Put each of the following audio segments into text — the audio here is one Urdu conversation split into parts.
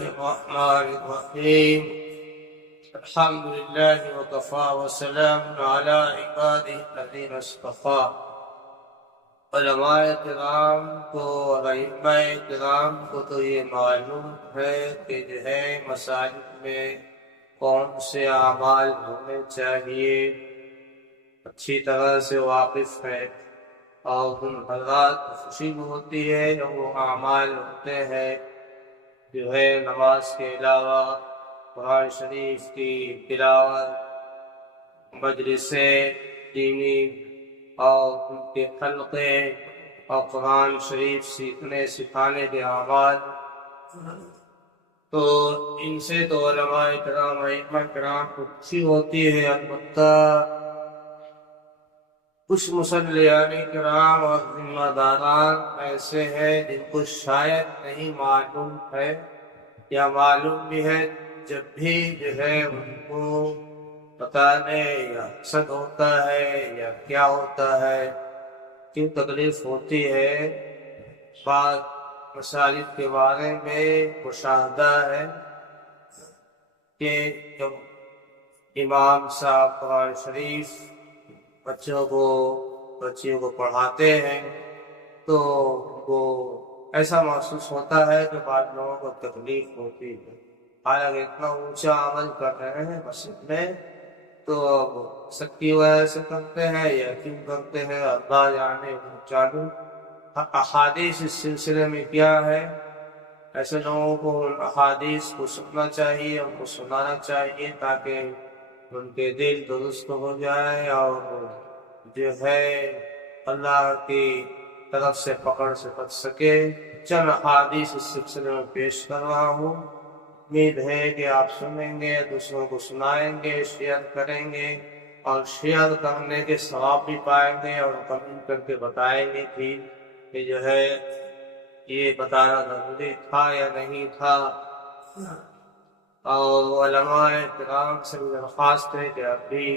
الرحمن الرحيم. الحمد لله وكفى وسلام على عباده الذين اصطفى. علماء کرام کو اور ائمہ کرام کو تو یہ معلوم ہے کہ جو ہے مساجد میں کون سے اعمال ہونے چاہیے، اچھی طرح سے واقف ہے، اور ان حضرات کو خوشی ہوتی ہے جب وہ اعمال ہوتے ہیں جو ہے نماز کے علاوہ قرآن شریف کی تلاوت، مجلسیں دینی اور ان کے حلقے اور قرآن شریف سیکھنے سکھانے کے اعمال، تو ان سے تو علماء کرام ائمہ کرام کو خوشی ہوتی ہے۔ البتہ کچھ مصلیان کرام اور ذمہ داران ایسے ہیں جن کو شاید نہیں معلوم ہے، یا معلوم بھی ہے جب بھی جو ہے ان کو بتانے یا حسد ہوتا ہے یا کیا ہوتا ہے، کیوں تکلیف ہوتی ہے۔ بعض مساجد کے بارے میں مشاہدہ ہے کہ جب امام صاحب قرآن شریف بچیوں کو پڑھاتے ہیں تو وہ ایسا محسوس ہوتا ہے کہ بعض لوگوں کو تکلیف ہوتی ہے، حالانکہ اتنا اونچا عمل کر رہے ہیں مسجد میں، تو سب کی وجہ سے کرتے ہیں یا کیوں کرتے ہیں اللہ جانے چالو۔ احادیث اس سلسلے میں کیا ہے، ایسے لوگوں کو ان احادیث کو سننا چاہیے، ان کو سنانا چاہیے تاکہ ان کے دل درست ہو جائے اور جو ہے اللہ کی طرف سے پکڑ سے بچ سکے۔ چند احادیث اس سلسلے میں پیش کر رہا ہوں، امید ہے کہ آپ سنیں گے، دوسروں کو سنائیں گے، شیئر کریں گے، اور شیئر کرنے کے ثواب بھی پائیں گے، اور کمنٹ کر کے بتائیں گے کہ جو ہے یہ بتانا ضروری تھا یا نہیں تھا۔ اور علماء کرام سے درخواست ہے کہ اب بھی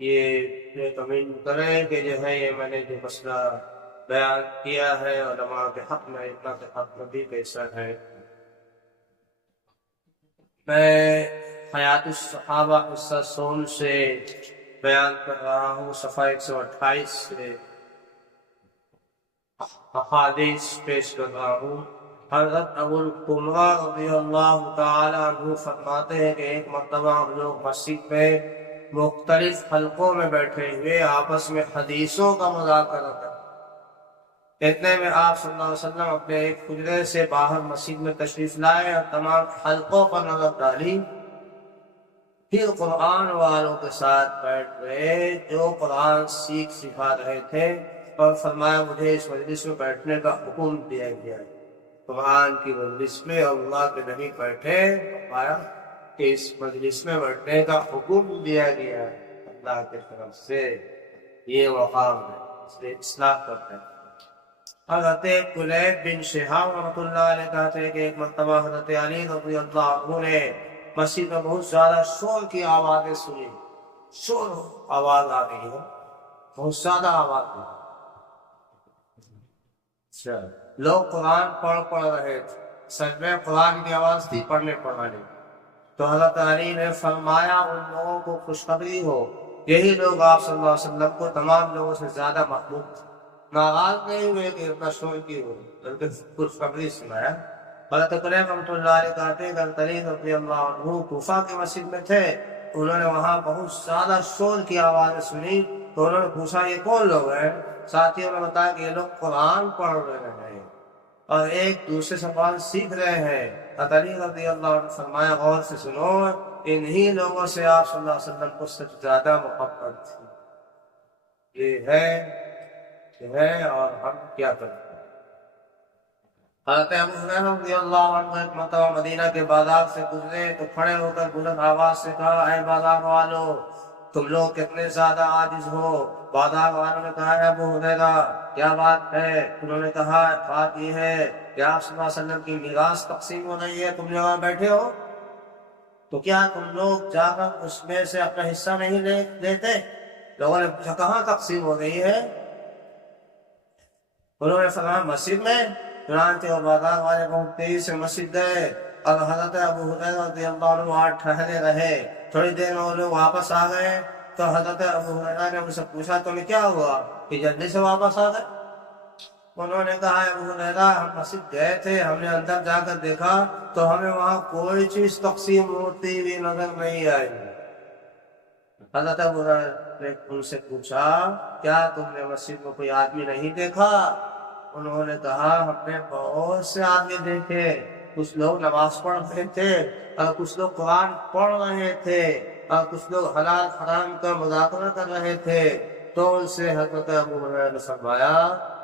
یہ کمنٹ کریں کہ جو ہے یہ میں نے جو مسئلہ بیان کیا ہے علماء کے حق میں، اتنا کے حق میں بھی کیسا ہے۔ میں حیات الصحابہ حصہ سوم سے بیان کر رہا ہوں، صفحہ 128 سے احادیث پیش کر رہا ہوں۔ حضرت ابو القمہ رضی اللہ تعالیٰ عنہ فرماتے ہیں کہ ایک مرتبہ ہم لوگ مسجد میں مختلف حلقوں میں بیٹھے ہوئے آپس میں حدیثوں کا مذاکرہ کرتے، اتنے میں آپ صلی اللہ علیہ وسلم اپنے ایک حجرے سے باہر مسجد میں تشریف لائے اور تمام حلقوں پر نظر ڈالی، پھر قرآن والوں کے ساتھ بیٹھ گئے جو قرآن سکھا رہے تھے، اور فرمایا مجھے اس مجلس میں بیٹھنے کا حکم دیا گیا ہے۔ قرآن کی مجلس میں اللہ کے نبی بیٹھے، فرمایا کہ اس مجلس میں بیٹھنے کا حکم دیا گیا ہے اللہ کی طرف سے، یہ مقام ہے، اس لیے اصلاح کرتے ہیں۔ حضرت قلیب بن شہاب رحمۃ اللہ علیہ کہتے ہیں کہ ایک مرتبہ حضرت علی رضی اللہ عنہ نے مسجد میں بہت زیادہ شور کی آوازیں سنی، شور آواز آ رہی ہے، بہت زیادہ آواز ہے، لوگ قرآن پڑھ رہے تھے، سچ میں قرآن کی آواز تھی، پڑھنے پڑھانے، تو حضرت علی نے فرمایا ان لوگوں کو خوشخبری ہو، یہی لوگ آپ صلی اللہ علیہ وسلم کو تمام لوگوں سے زیادہ محبوب تھے، ناراض نہیں ہوئے کہ اتنا شور کی ہو، بلکہ خوشخبری سنایا۔ حضرت قلیب رحمۃ اللہ علیہ کہتے ہیں کہ حضرت علی رضی اللہ عنہ کوفہ کی مسجد میں تھے، انہوں نے وہاں بہت زیادہ شور کی آوازیں سنی، تو انہوں نے پوچھا یہ کون لوگ ہیں؟ ساتھیوں نے بتایا کہ یہ لوگ قرآن پڑھ رہے ہیں اور ایک دوسرے سے قرآن سیکھ رہے ہیں۔ حضرت علی رضی اللہ عنہ فرمایا غور سے سنو، انہی لوگوں سے آپ صلی اللہ علیہ وسلم کو سب سے زیادہ محبت تھی، یہ ہے اور ہم کیا کریں۔ حضرت ابو ہریرہ رضی اللہ عنہ ایک مرتبہ مدینہ کے بازار سے گزرے تو کھڑے ہو کر بلند آواز سے کہا اے بازار والو، تم لوگ کتنے زیادہ عاجز ہو۔ بازار والوں نے کہا اے ابو ہریرہ کیا بات ہے؟ انہوں نے کہا بات یہ ہے کہ آپ صلی اللہ علیہ وسلم کی میراث تقسیم ہو رہی ہے، تم یہاں بیٹھے ہو، تو کیا تم لوگ جا کر اس میں سے اپنا حصہ نہیں لیتے؟ لوگوں نے پوچھا کہاں تقسیم ہو رہی ہے؟ انہوں نے فرمایا مسجد میں، چنانچہ وہ بازار والے بہت تیزی سے مسجد گئے اور حضرت ابو ہریرہ رضی اللہ عنہ وہاں ٹھہرے رہے۔ تھوڑی دیر میں وہ لوگ واپس آ گئے تو حضرت ابو ہریرہ نے ان سے پوچھا تمہیں کیا ہوا کہ جلدی سے واپس آ گئے؟ انہوں نے کہا ابو ہریرہ ہم مسجد گئے تھے، ہم نے اندر جا کر دیکھا تو ہمیں وہاں کوئی چیز تقسیم ہوتی ہوئی نظر نہیں آئی۔ حضرت ابو ہریرہ نے ان سے پوچھا کیا تم نے مسجد میں کوئی آدمی نہیں دیکھا؟ انہوں نے کہا ہم نے بہت سے آدمی دیکھے، کچھ لوگ نماز پڑھ رہے تھے اور کچھ لوگ قرآن پڑھ رہے تھے اور کچھ لوگ حلال حرام کا مذاکرہ کر رہے تھے۔ تو ان سے حضرت ابو ہریرہ نے فرمایا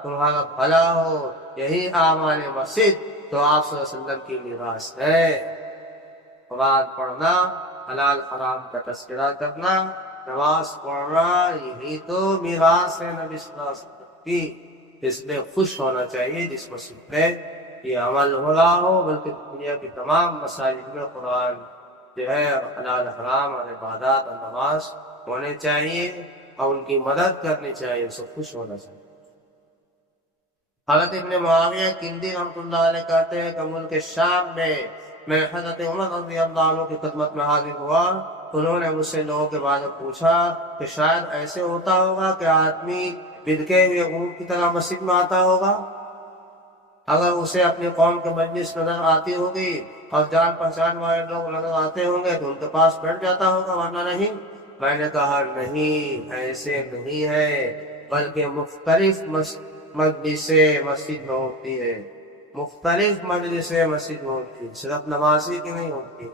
تمہارا بھلا ہو، یہی اعمال مسجد تو آپ صلی اللہ علیہ وسلم کی میراث ہے۔ قرآن پڑھنا، حلال حرام کا تذکرہ کرنا، نماز پڑھنا، یہی تو میراث ہے نبی صلی اللہ علیہ وسلم کی۔ اس میں خوش ہونا چاہیے جس مسجد میں یہ عمل ہو رہا ہو، بلکہ دنیا کی تمام مساجد میں قرآن جو ہے حلال حرام اور عبادات اور نماز ہونے چاہیے اور ان کی مدد کرنی چاہیے، ان سے خوش ہونا چاہیے۔ حضرت ابن معاویہ کندی رحمۃ اللہ علیہ کہتے ہیں کہ ملک شام میں حضرت عمر رضی اللہ عنہ کی خدمت میں حاضر ہوا، انہوں نے مجھ سے لوگوں کے بارے میں پوچھا کہ شاید ایسے ہوتا ہوگا کہ آدمی بدکے ہوئے اونٹ کی طرح مسجد میں آتا ہوگا، اگر اسے اپنی قوم کے مجلس نظر آتی ہوگی اور جان پہچان والے لوگ نظر آتے ہوں گے تو ان کے پاس بیٹھ جاتا ہوگا ورنہ نہیں۔ میں نے کہا نہیں، ایسے نہیں ہے، بلکہ مختلف مجلسیں مسجد میں ہوتی ہے، مختلف مجلسیں مسجد میں ہوتی ہے، صرف نمازی کی نہیں ہوتی،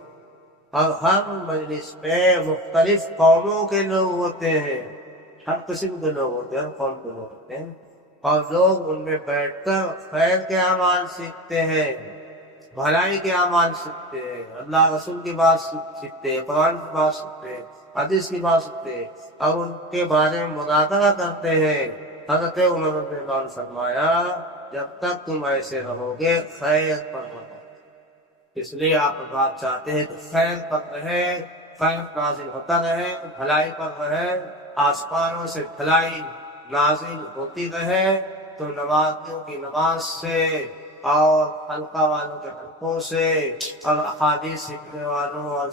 اور ہر مجلس پہ مختلف قوموں کے لوگ ہوتے ہیں، ہر قسم کے لوگ ہوتے ہیں، ہر قوم کے لوگ ہوتے ہیں، اور لوگ ان میں بیٹھ کر خیر کے اعمال سیکھتے ہیں، بھلائی کے اعمال سیکھتے ہیں، اللہ رسول کی بات سیکھتے ہیں، قرآن کی بات سیکھتے ہیں، حدیث کی بات سیکھتے ہیں اور ان کے بارے میں مذاکرہ کرتے ہیں۔ حضرت عمر رضی اللہ عنہ نے فرمایا جب تک تم ایسے رہو گے خیر پر رہو، اس لیے آپ بات چاہتے ہیں کہ خیر پر رہے، خیر نازل ہوتا رہے، بھلائی پر رہے، آسمانوں سے بھلائی نازل ہوتی رہے، تو نمازیوں کی نماز سے اور حلقہ والوں کے حلقوں سے اور احادیث سیکھنے والوں اور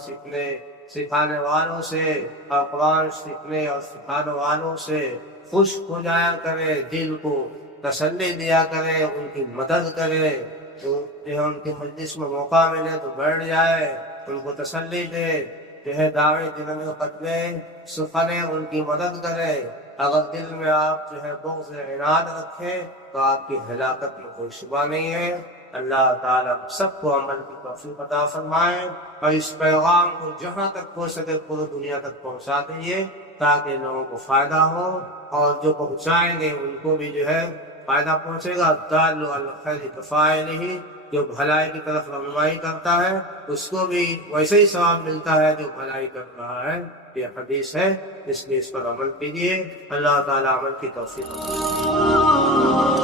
سکھانے والوں سے اور قرآن سیکھنے اور سکھانے والوں سے خوش ہو جایا کرے، دل کو تسلی دیا کرے، ان کی مدد کرے، جو ہے ان کے مجلس میں موقع ملے تو بیٹھ جائے، ان کو تسلی دے، جو ہے دعوی دل میں قدمے سکھانے، ان کی مدد کرے۔ اگر دل میں آپ جو ہے بغض عناد رکھیں تو آپ کی ہلاکت میں کوئی شبہ نہیں ہے۔ اللہ تعالیٰ سب کو عمل کی توفیق عطا فرمائے اور اس پیغام کو جہاں تک ہو سکے پوری دنیا تک پہنچا دیجیے تاکہ لوگوں کو فائدہ ہو، اور جو پہنچائیں گے ان کو بھی جو ہے فائدہ پہنچے گا۔ دال علی الخیر کفاعلہ، جو بھلائی کی طرف رہنمائی کرتا ہے اس کو بھی ویسے ہی ثواب ملتا ہے جو بھلائی کر رہا ہے، یہ حدیث ہے، اس لیے اس پر عمل کیجیے۔ اللہ تعالیٰ عمل کی توفیق عطا فرمائے۔